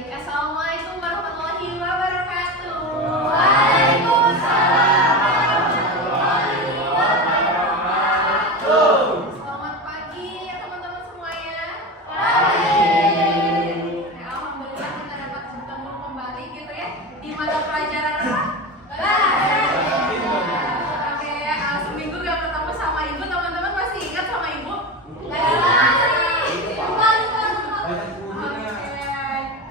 Assalamualaikum warahmatullahi wabarakatuh. Waalaikumsalam warahmatullahi wabarakatuh. Selamat pagi ya teman-teman semuanya. Pagi. Alhamdulillah kita dapat bertemu kembali gitu ya di mata pelajaran apa? Bahasa Indonesia. Oke, seminggu gak ketemu sama ibu, teman-teman masih ingat sama ibu?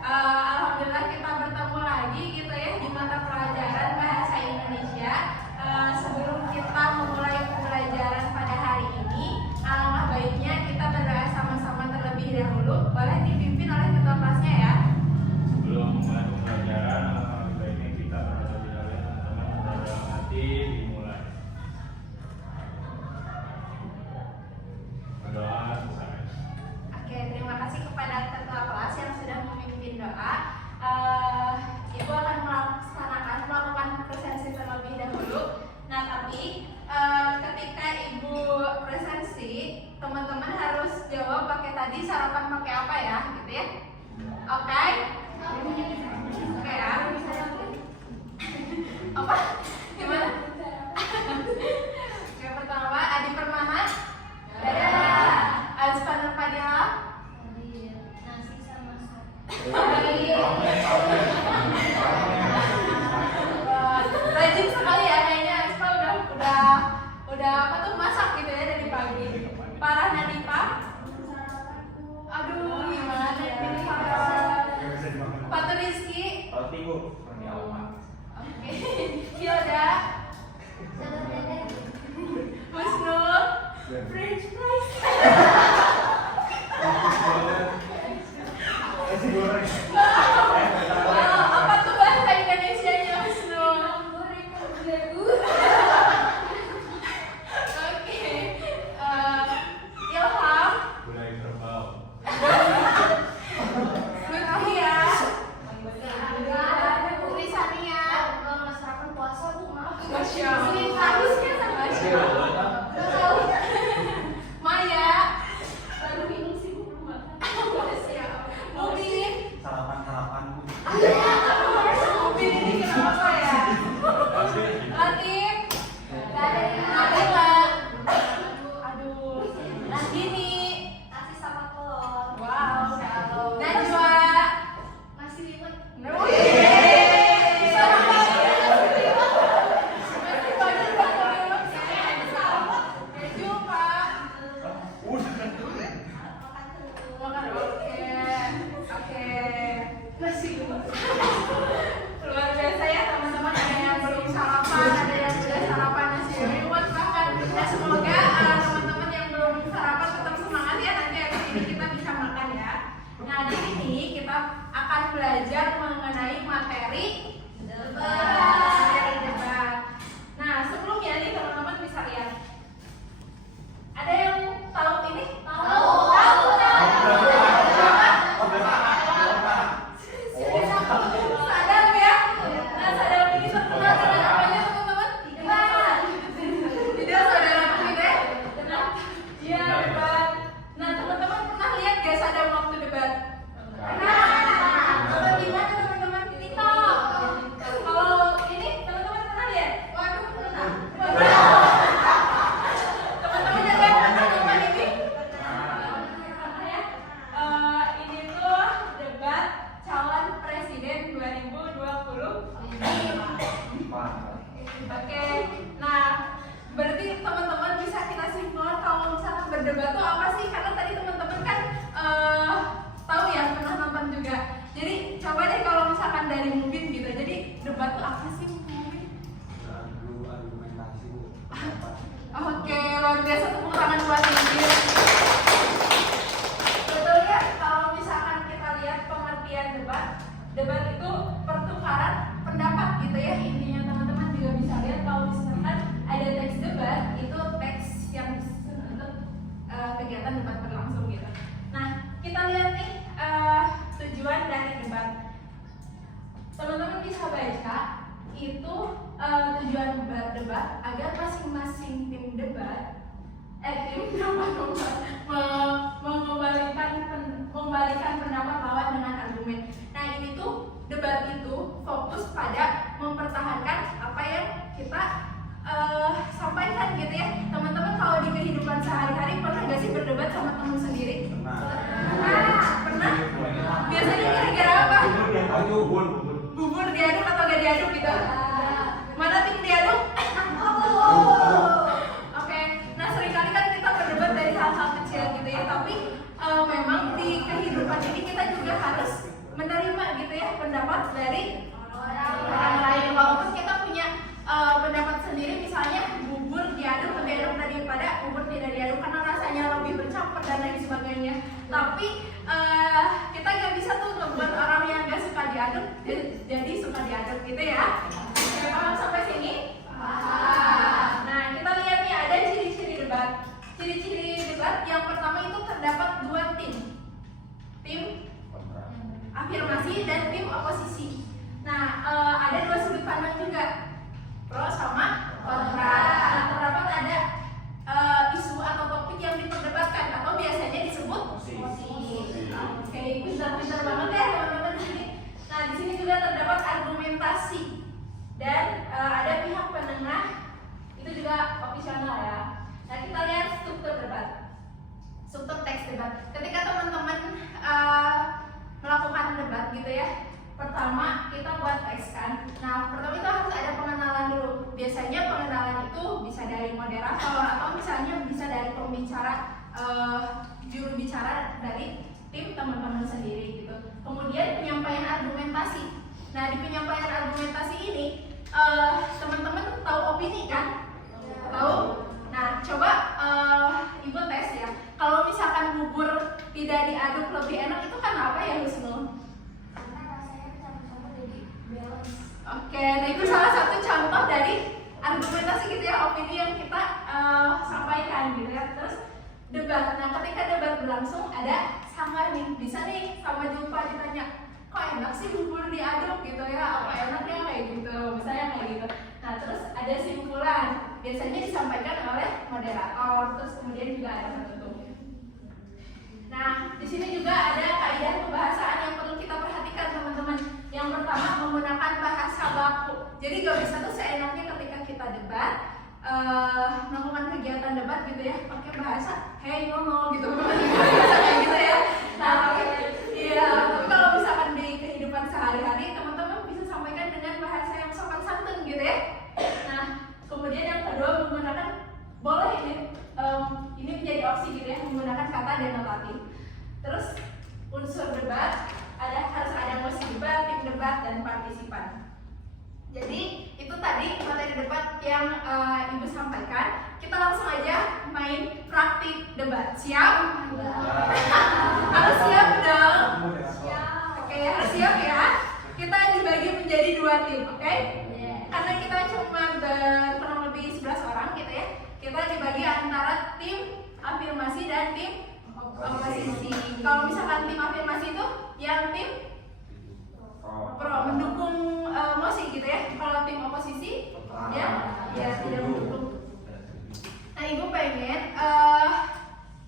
Alhamdulillah kita bertemu lagi gitu ya di mata pelajaran bahasa Indonesia. Sebelum kita memulai pembelajaran pada hari ini, alangkah baiknya kita berdoa sama-sama terlebih dahulu. Boleh dipimpin oleh ketua kelasnya ya. Sebelum memulai pembelajaran, alangkah baiknya kita terlebih dahulu teman-teman dalam hati dimulai. Berdoa bersama. Oke, terima kasih kepada ketua kelas yang sudah memimpin doa. Ibu akan melakukan presensi terlebih dahulu. Nah, tapi ketika ibu presensi, teman-teman harus jawab pakai tadi sarapan pakai apa ya, gitu ya. Oke? Oke ya. Apa? Gimana? Yang pertama, Adi Permana. Azfar Fadila. Nasi sama sop. Rajin sekali ya kayaknya Azfar udah apa tuh masak gitu ya dari pagi. Parah Nadipa. Aduh gimana ini Pak Rizky. Roti Bu, roti almond. Oke. Yoda. Husnul. French fries. Apa tuh bahasa Indonesianya Husnul? Oke. Ilham. Gulai kerbau. Nurhia. Putri Sania. Masya Allah. Harusnya kan Masya Allah. Maya. Baru minum sih Bu, belum makan. Siap. Mubin. Sarapan Bu. Mubin ini kenapa ya? Latif. Nabila. Aduh. Nandini. Nasi sama telur. Wow. Najwa. Nasi liwet. Luar biasa ya teman-teman, ada yang belum sarapan, ada yang sudah sarapan nasi liwet bahkan. Dan semoga teman-teman yang belum sarapan tetap semangat ya, nanti habis ini kita bisa makan ya. Nah di sini kita akan belajar mengenai materi debat. Nah sebelumnya nih teman-teman bisa lihat. Ada yang tahu ini? Tahu. Sadam ya. Nah, sadam ini terkenal dengan apanya teman-teman? Debat. Tidak saudara tidak? Iya debat. Nah teman-teman pernah lihat gak sadam waktu debat? Pernah. Atau gimana teman-teman? TikTok. Kalau ini teman-teman pernah lihat? Waduh pernah. Teman-teman ada yang pernah nonton ini? Pernah ya? Ini tuh debat calon presiden 2020. Oke, nah berarti teman-teman bisa kita simpulkan kalau misalkan berdebat tuh apa sih? Karena tadi teman-teman kan tahu ya, pernah nonton juga. Jadi coba deh kalau misalkan dari Mubin gitu. Jadi debat tuh apa sih Mubin? Adu argumentasi Bu. Oke, luar biasa, tepuk tangan buat Mubin. Betul ya, kalau misalkan kita lihat pengertian debat itu pertukaran pendapat gitu ya. Intinya teman-teman juga bisa lihat kalau misalkan ada teks debat, itu teks yang untuk kegiatan debat berlangsung gitu. Nah, kita lihat nih tujuan dari debat. Teman-teman bisa baca itu tujuan debat agar masing-masing tim debat mengembalikan pendapat lawan dengan argumen. Nah ini diaduk atau gak diaduk gitu? Mana tim diaduk? Oke, nah seringkali kan kita berdebat dari hal-hal kecil gitu ya, tapi memang di kehidupan ini kita juga harus menerima gitu ya pendapat dari orang lain. Walaupun kita punya pendapat sendiri, misalnya bubur diaduk lebih enak daripada bubur tidak diaduk karena rasanya lebih bercampur dan lain sebagainya. Tapi kita nggak bisa tuh ngebuat orang yang nggak suka diaduk jadi suka diaduk gitu ya. Oke, paham sampai sini? Nah, kita lihat nih ada ciri-ciri debat. Ciri-ciri debat yang pertama itu terdapat dua tim. Tim afirmasi dan tim oposisi. Nah, ada dua sudut pandang juga, pro sama kontra. Nah, terdapat ada isu atau topik yang diperdebatkan atau biasanya disebut oposisi. Oke, pintar-pintar banget ya teman-teman di sini. Nah, di sini juga terdapat argumentasi dan ada pihak penengah, itu juga opsional ya. Nah, kita lihat struktur debat, struktur teks debat. Ketika teman-teman melakukan debat gitu ya, pertama kita buat teks kan. Nah, pertama itu harus ada pengenalan dulu. Biasanya pengenalan itu bisa dari moderator atau misalnya bisa dari pembicara, juru bicara dari tim teman-teman sendiri gitu. Kemudian penyampaian argumentasi. Nah, di penyampaian argumentasi ini teman-teman tahu opini kan? Tahu? Nah, coba ibu tes ya. Kalau misalkan bubur tidak diaduk lebih enak itu kan apa ya Husnul? Karena rasanya campur-campur jadi balance. Oke, nah itu salah satu contoh dari argumentasi gitu ya, opini yang kita sampaikan gitu ya. Terus debat. Nah, ketika debat berlangsung ada sangga nih, bisa nih sama jumpa ditanya, kok enak sih bubur diaduk gitu ya? Apa enaknya kayak gitu? Misalnya kayak gitu. Nah, terus ada simpulan. Biasanya disampaikan oleh moderator. Terus kemudian juga ada penutup. Nah, di sini juga ada kaidah pembahasan yang perlu kita perhatikan teman-teman. Yang pertama menggunakan bahasa baku. Jadi gak bisa tuh seenaknya ketika kita debat, melakukan kegiatan debat gitu ya, pakai bahasa hey ngomong gitu, kayak gitu ya. Nah, tapi kalau misalkan di kehidupan sehari-hari teman-teman bisa sampaikan dengan bahasa yang sopan santun gitu ya. Nah, kemudian yang kedua menggunakan boleh ini menjadi opsi gitu ya, menggunakan kata denotatif. Terus unsur debat harus ada mosi debat, tim debat, dan partisipan. Jadi itu tadi materi debat yang ibu sampaikan. Kita langsung aja main praktik debat. Siap? Harus siap dong. Oke, harus siap ya. Kita dibagi menjadi dua tim, oke? Karena kita cuma kurang lebih 11 orang gitu ya. Kita dibagi antara tim afirmasi dan tim oposisi. Kalau misalkan tim afirmasi itu yang tim pro, mendukung mosi gitu ya. Kalau tim oposisi ya tidak mendukung. Nah, ibu pengen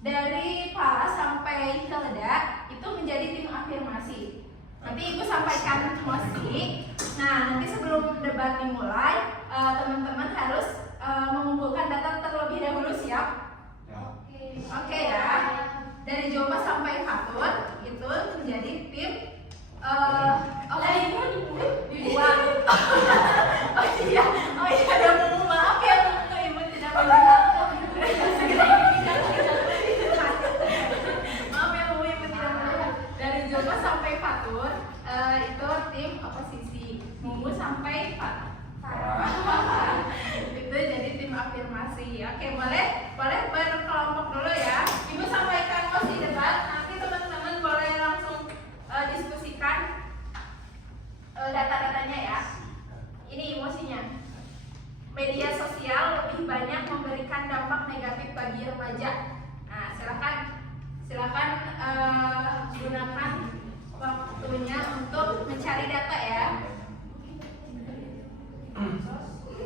dari Pala sampai ke Leda itu menjadi tim afirmasi. Nanti ibu sampaikan mosi. Nah, nanti sebelum debat dimulai, teman-teman harus mengumpulkan data terlebih dahulu. Siap? Oke ya. Dari Joma sampai Fatur itu menjadi tim ibu dibuang. Oh iya, ada Mumu, maaf ya Mumu, ibu tidak melihat. Maaf ya Mumu, ibu tidak melihat. Dari Joma sampai Fatur itu tim oposisi. Mumu sampai Fatur itu jadi tim afirmasi. Oke, boleh berkelompok dulu ya. Ibu sampaikan mosi debat, nanti teman-teman boleh langsung diskusikan data-datanya ya. Ini emosinya. Media sosial lebih banyak memberikan dampak negatif bagi remaja. Nah, silakan gunakan waktunya untuk mencari data ya.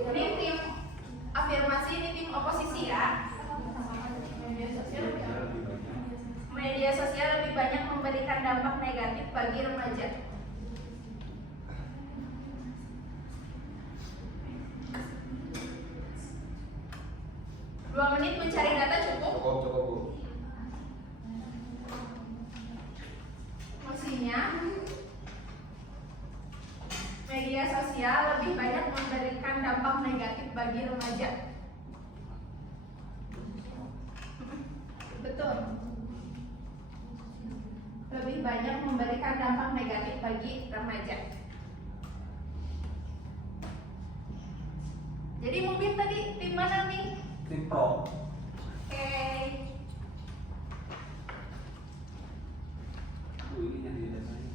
Ini tim afirmasi, ini tim oposisi ya. Media sosial lebih banyak memberikan dampak negatif bagi remaja. Dua menit mencari data cukup? Cukup Bu. Mosinya media remaja. Betul. Lebih banyak memberikan dampak negatif bagi remaja. Jadi mungkin tadi tim mana nih? Tim pro. Oke. Ini yang di dasarnya.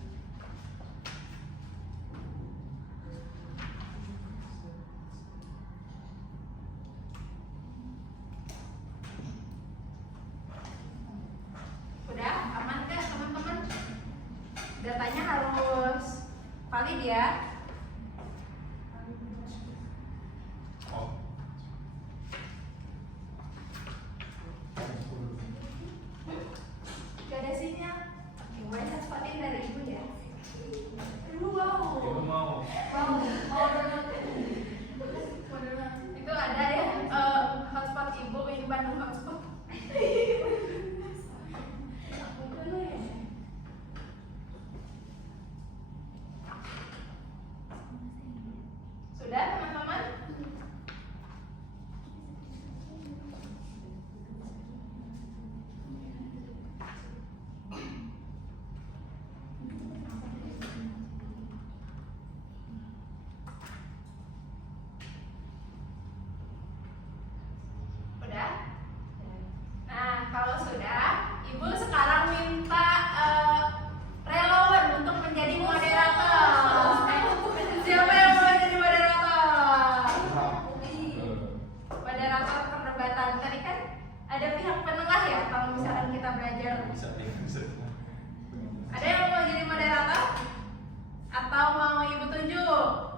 Udah aman kan teman-teman? Datanya harus valid ya. Oh, Gak ada sinyal. Gue sesuatu dari ibu ya. Wow. itu mau. Itu ada ya hotspot ibu ini Bandung hotspot. Sudah teman-teman? Udah? Nah, kalau sudah, Ibu sekarang minta relawan untuk menjadi moderator. Siapa yang mau jadi moderator? Moderator perdebatan. Tadi kan ada pihak penengah ya, kalau misalkan kita belajar. Bisa. Ada yang mau jadi moderator? Atau mau Ibu tunjuk?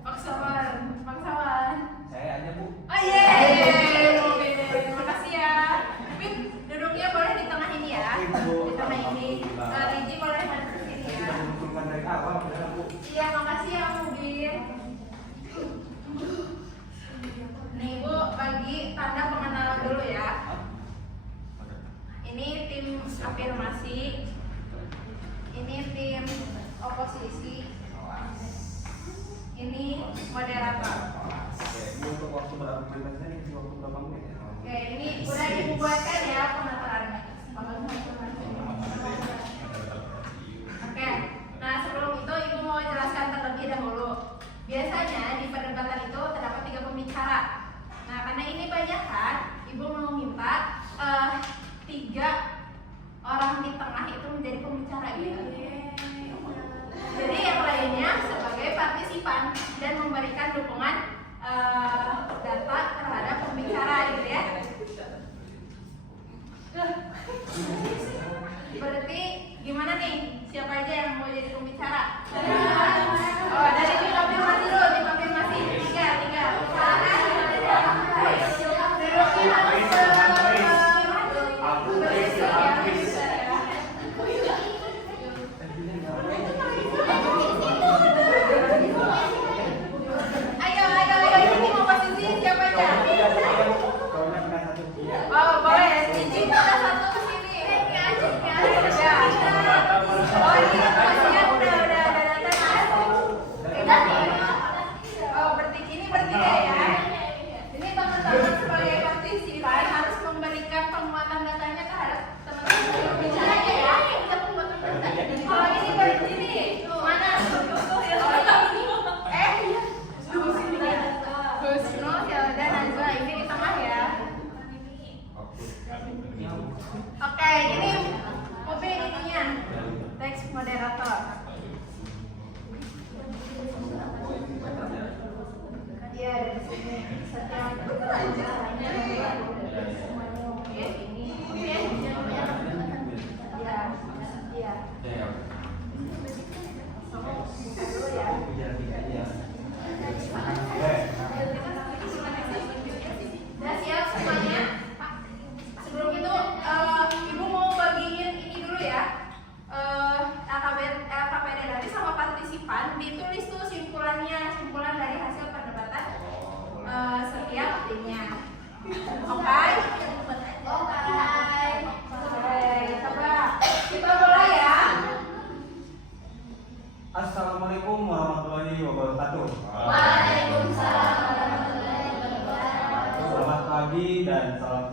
Bangsawan. Saya aja Bu. Oh yeay, oke, makasih ya. Tapi duduknya boleh di tengah ini ya, di tengah ini. Riji boleh masuk ke sini ya. Kita mengumpulkan dari awal, benar Bu. Iya, makasih ya Mubin. Nih Ibu bagi tanda pengenalan dulu ya. Ini tim afirmasi, ini tim oposisi, ini moderator. Oke, ini untuk waktu berapa menit saja? Ini waktu berapa menit ya? Oke, ini udah dibuatkan ya penataannya. Oke, nah sebelum itu Ibu mau jelaskan terlebih dahulu. Biasanya di perdebatan itu terdapat 3 pembicara. Nah, karena ini banyak kan, Ibu mau minta 3 orang di tengah itu menjadi pembicara gitu. Jadi yang lainnya sebagai partisipan dan memberikan dukungan data terhadap pembicara gitu ya. Berarti gimana nih? Siapa aja yang mau jadi pembicara? Oh, dari tim konfirmasi dulu, tim konfirmasi. 3. Ayo, ini mau posisi siapa aja? Oh, boleh. Cici ada satu ke sini. Ya. Oh, ini posisinya udah datang.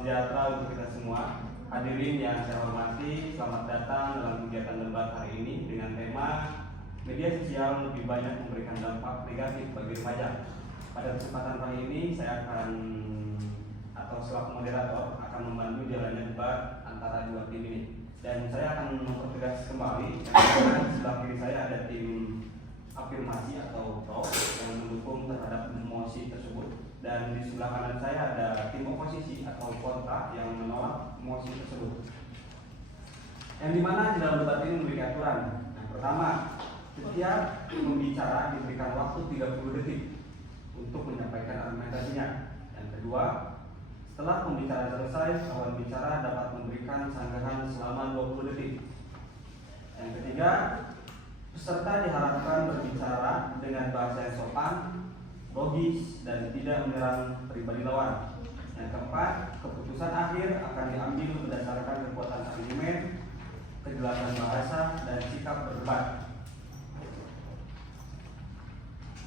sejahtera untuk kita semua. Hadirin yang saya hormati, selamat datang dalam kegiatan debat hari ini dengan tema media sosial lebih banyak memberikan dampak negatif bagi remaja. Pada kesempatan kali ini saya akan selaku moderator akan membantu jalannya debat antara dua tim ini. Dan saya akan mempertegas kembali karena sebelah kiri saya ada tim afirmasi atau pro yang mendukung terhadap mosi tersebut, dan di sebelah kanan saya ada tim oposisi atau kontra yang menolak mosi tersebut. Yang dimana di dalam debat ini memiliki aturan. Yang pertama, setiap pembicara diberikan waktu 30 detik untuk menyampaikan argumentasinya. Yang kedua, setelah pembicaraan selesai, lawan bicara dapat memberikan sanggahan selama 20 detik. Yang ketiga, peserta diharapkan berbicara dengan bahasa yang sopan, logis, dan tidak menyerang pribadi lawan. Yang keempat, keputusan akhir akan diambil berdasarkan kekuatan argumen, kejelasan bahasa, dan sikap berdebat.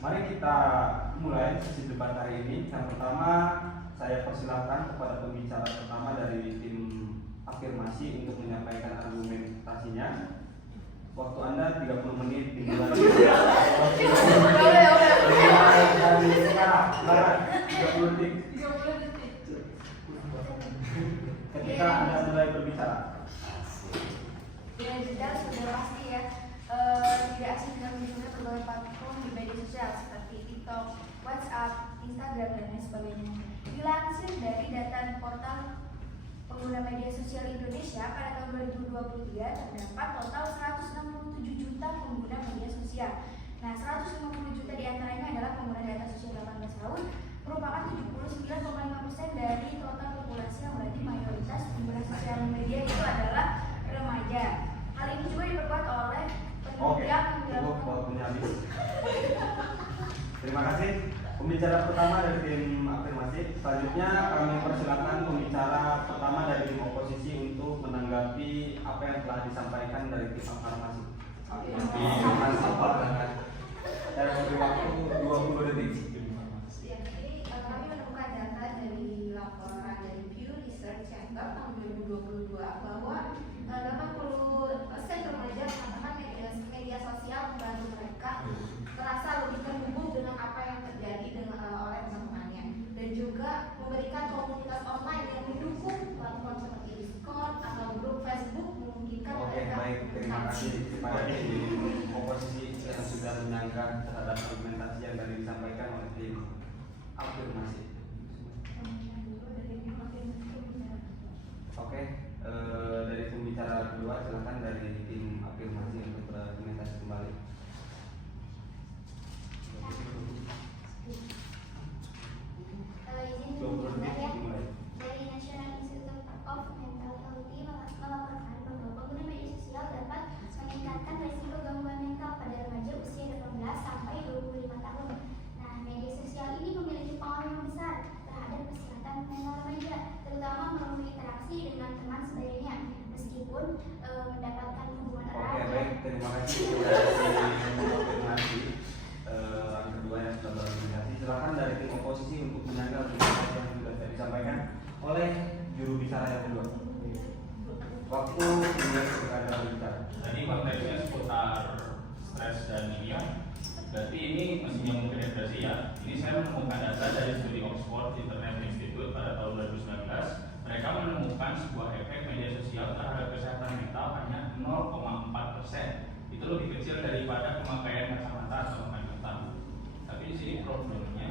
Mari kita mulai sesi debat hari ini. Yang pertama, saya persilahkan kepada pembicara pertama dari tim afirmasi untuk menyampaikan argumentasinya. Waktu Anda 30 menit dimulai. Dari sekarang, silakan 30 detik. Ketika Anda mulai berbicara. Ya, jeda sudah pasti ya. Tidak asing dengan munculnya berbagai platform di media sosial seperti TikTok, WhatsApp, Instagram, dan lain sebagainya. Dilansir dari data portal pengguna media sosial Indonesia pada tahun 2023 terdapat total 167 juta pengguna media sosial. Nah, 150 juta diantaranya adalah pengguna data sosial 18 tahun, merupakan 79,5% dari total populasi, yang berarti mayoritas pengguna sosial media itu adalah remaja. Hal ini juga diperkuat oleh penelitian yang dilakukan. Terima kasih. Pembicara pertama dari tim afirmasi. Selanjutnya kami persilakan pembicara pertama dari tim oposisi untuk menanggapi apa yang telah disampaikan dari tim afirmasi. Saya beri waktu 20 detik. Ya, jadi kami menemukan data dari laporan dari Pew Research Center tahun 2022 bahwa 80% remaja mengatakan media sosial membantu mereka merasa lebih terhubung dengan apa yang terjadi oleh teman-temannya, dan juga memberikan komunitas online yang mendukung platform seperti Discord atau grup Facebook memungkinkan mereka. Baik, terima kasih kepada tim oposisi yang sudah menyangka terhadap argumentasi yang tadi disampaikan oleh tim afirmasi. Dari pembicara kedua silakan dari tim afirmasi untuk berargumentasi kembali. Izin menunjukkan ya, dari National Institute of Mental Health melaporkan bahwa pengguna media sosial dapat meningkatkan risiko gangguan mental pada remaja usia 18 sampai 25 tahun. Nah, media sosial ini memiliki pengaruh yang besar terhadap kesehatan mental remaja, terutama melalui interaksi dengan teman sebayanya, meskipun mendapatkan hubungan erat. Baik, terima kasih dari tim afirmasi. Yang kedua yang sudah berargumentasi, silakan dari tim oposisi untuk menanggapi apa yang sudah disampaikan oleh juru bicara yang kedua. Waktu dimulai ketika Anda berbicara. Tadi konteksnya seputar stres dan ini ya. Berarti ini masih nyambung penetrasi ya. Ini saya menemukan data dari studi Oxford Internet Institute pada tahun 2019. Mereka menemukan sebuah efek media sosial terhadap kesehatan mental hanya 0,4%. Itu lebih kecil daripada pemakaian kacamata atau makan hitam. Tapi di sini problemnya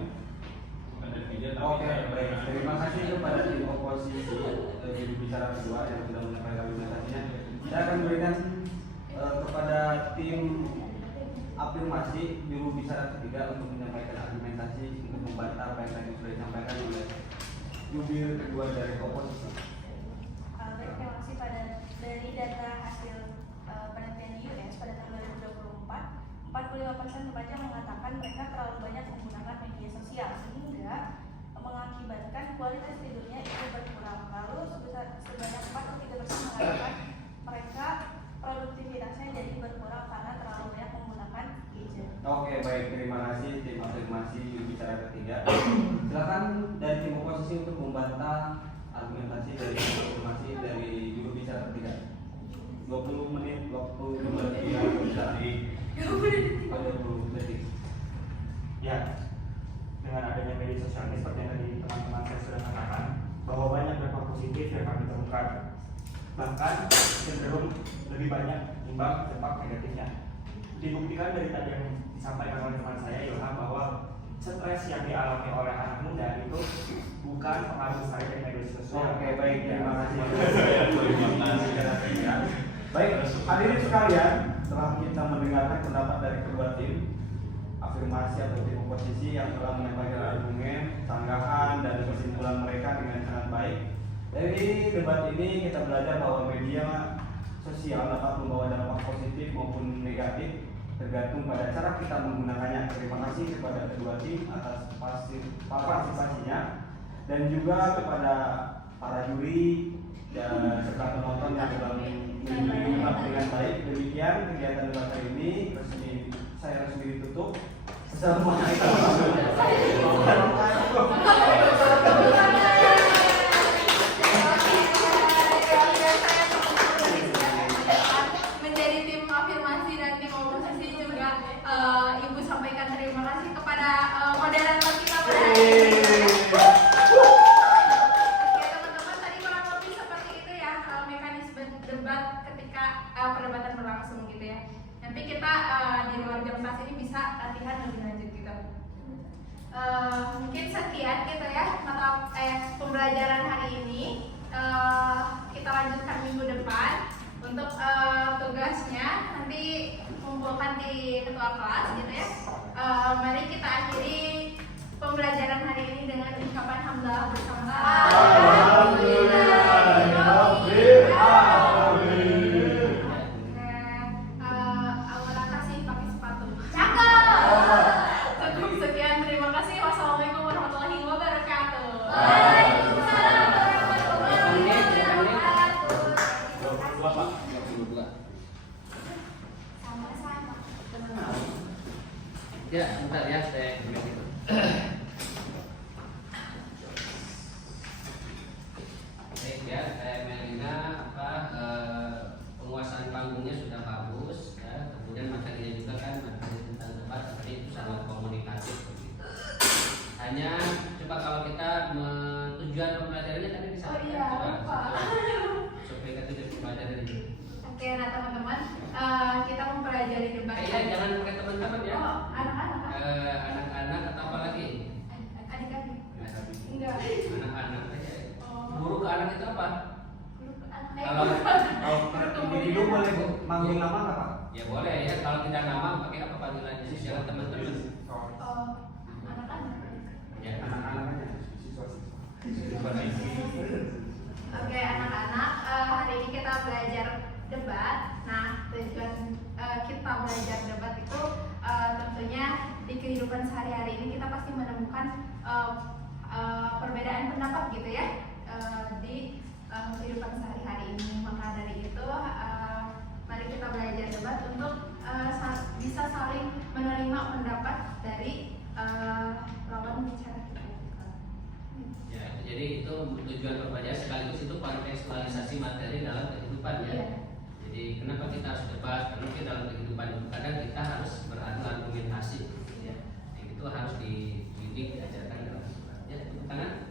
bukan dari media tapi Baik. Terima kasih kepada tim oposisi juru bicara kedua yang sudah menyampaikan argumentasinya. Saya akan berikan kepada tim afirmasi juru bicara ketiga untuk menyampaikan argumentasi untuk membantah apa yang tadi sudah disampaikan oleh jubir kedua dari oposisi. Baik, terima kasih. Dari data hasil penelitian di US pada tahun 2024, 45% remaja mengatakan mereka terlalu banyak menggunakan media sosial sehingga mengakibatkan kualitas tidurnya itu berkurang. Lalu sebanyak 43% mengatakan mereka produktivitasnya jadi berkurang karena terlalu banyak menggunakan gadget. Baik, terima kasih tim afirmasi juru bicara ketiga. Silakan dari tim oposisi untuk membantah argumentasi 20 menit waktu pembagian dari 20 detik. Ya, dengan adanya media sosial ini seperti yang tadi teman-teman saya sudah katakan, bahwa banyak dampak positif yang kami temukan, bahkan cenderung lebih banyak imbang dampak negatifnya. Dibuktikan dari tadi yang disampaikan oleh teman saya Ilham bahwa stres yang dialami oleh anak muda itu bukan pengaruh besar dari media sosial. Oke, baik, terima kasih. Ya. Baik, hadirin sekalian, setelah kita mendengarkan pendapat dari kedua tim afirmasi atau tim oposisi yang telah menyampaikan argumen, tanggapan, dan kesimpulan mereka dengan sangat baik. Dari debat ini kita belajar bahwa media sosial dapat membawa dampak positif maupun negatif tergantung pada cara kita menggunakannya. Terima kasih kepada kedua tim atas partisipasinya dan juga kepada para juri dan serta penonton yang telah menyimak dengan baik. Demikian kegiatan debat hari ini saya resmi ditutup. Assalamualaikum. Menjadi tim afirmasi dan tim oposisi juga Ibu sampaikan terima kasih kepada moderator kita pada hari ini. Oke teman-teman, tadi kurang lebih seperti itu ya mekanisme debat ketika perdebatan berlangsung gitu ya. Nanti kita di luar jam kelas ini bisa latihan lebih lanjut gitu. Mungkin sekian gitu ya mata pembelajaran hari ini. Kita lanjutkan minggu depan. Untuk tugasnya nanti kumpulkan di ketua kelas gitu ya. Mari kita akhiri pembelajaran hari ini dengan ucapan hamdalah bersama-sama. Awalan kasih pakai sepatu. Cakep. Cukup sekian, terima kasih. Wassalamualaikum warahmatullahi wabarakatuh. Waalaikumsalam warahmatullahi wabarakatuh. 22 Pak. 22. Sama-sama. Ya, sebentar ya, saya kembali itu. Baik ya, Melina penguasaan panggungnya sudah bagus ya. Kemudian materinya juga kan materi tentang debat, tapi itu sangat komunikatif begitu. Hanya coba kalau kita tujuan pembelajarannya tadi bisa Oh iya, lupa. supaya kita tidak pembelajaran itu. Oke, nah teman-teman, kita mempelajari debat. Jangan pakai teman-teman ya. Oh, anak-anak. Anak-anak atau apa lagi? Adik-adik. Enggak. Anak-anak aja. Oh. Guru ke anak itu apa? Kalau individu boleh manggil nama nggak Pak? Ya boleh ya, kalau tidak nama pakai apa panggilannya? Jangan teman-teman. Oh, anak-anak. Ya, Anak-anak aja. Oke, anak-anak, hari ini kita belajar debat. Nah, tujuan kita belajar debat itu tentunya di kehidupan sehari-hari ini kita pasti menemukan perbedaan pendapat gitu ya di kehidupan sehari-hari ini. Maka dari itu, mari kita belajar debat untuk bisa saling menerima pendapat dari lawan bicara kita. ya, jadi itu tujuan pembelajaran sekaligus itu kontekstualisasi materi dalam kehidupan ya. Iya. Jadi kenapa kita harus debat? Karena kita dalam kehidupan itu kadang kita harus beradu argumentasi, gitu ya. Yang itu harus dididik, diajarkan dalam kehidupan. Ya, tepuk tangan.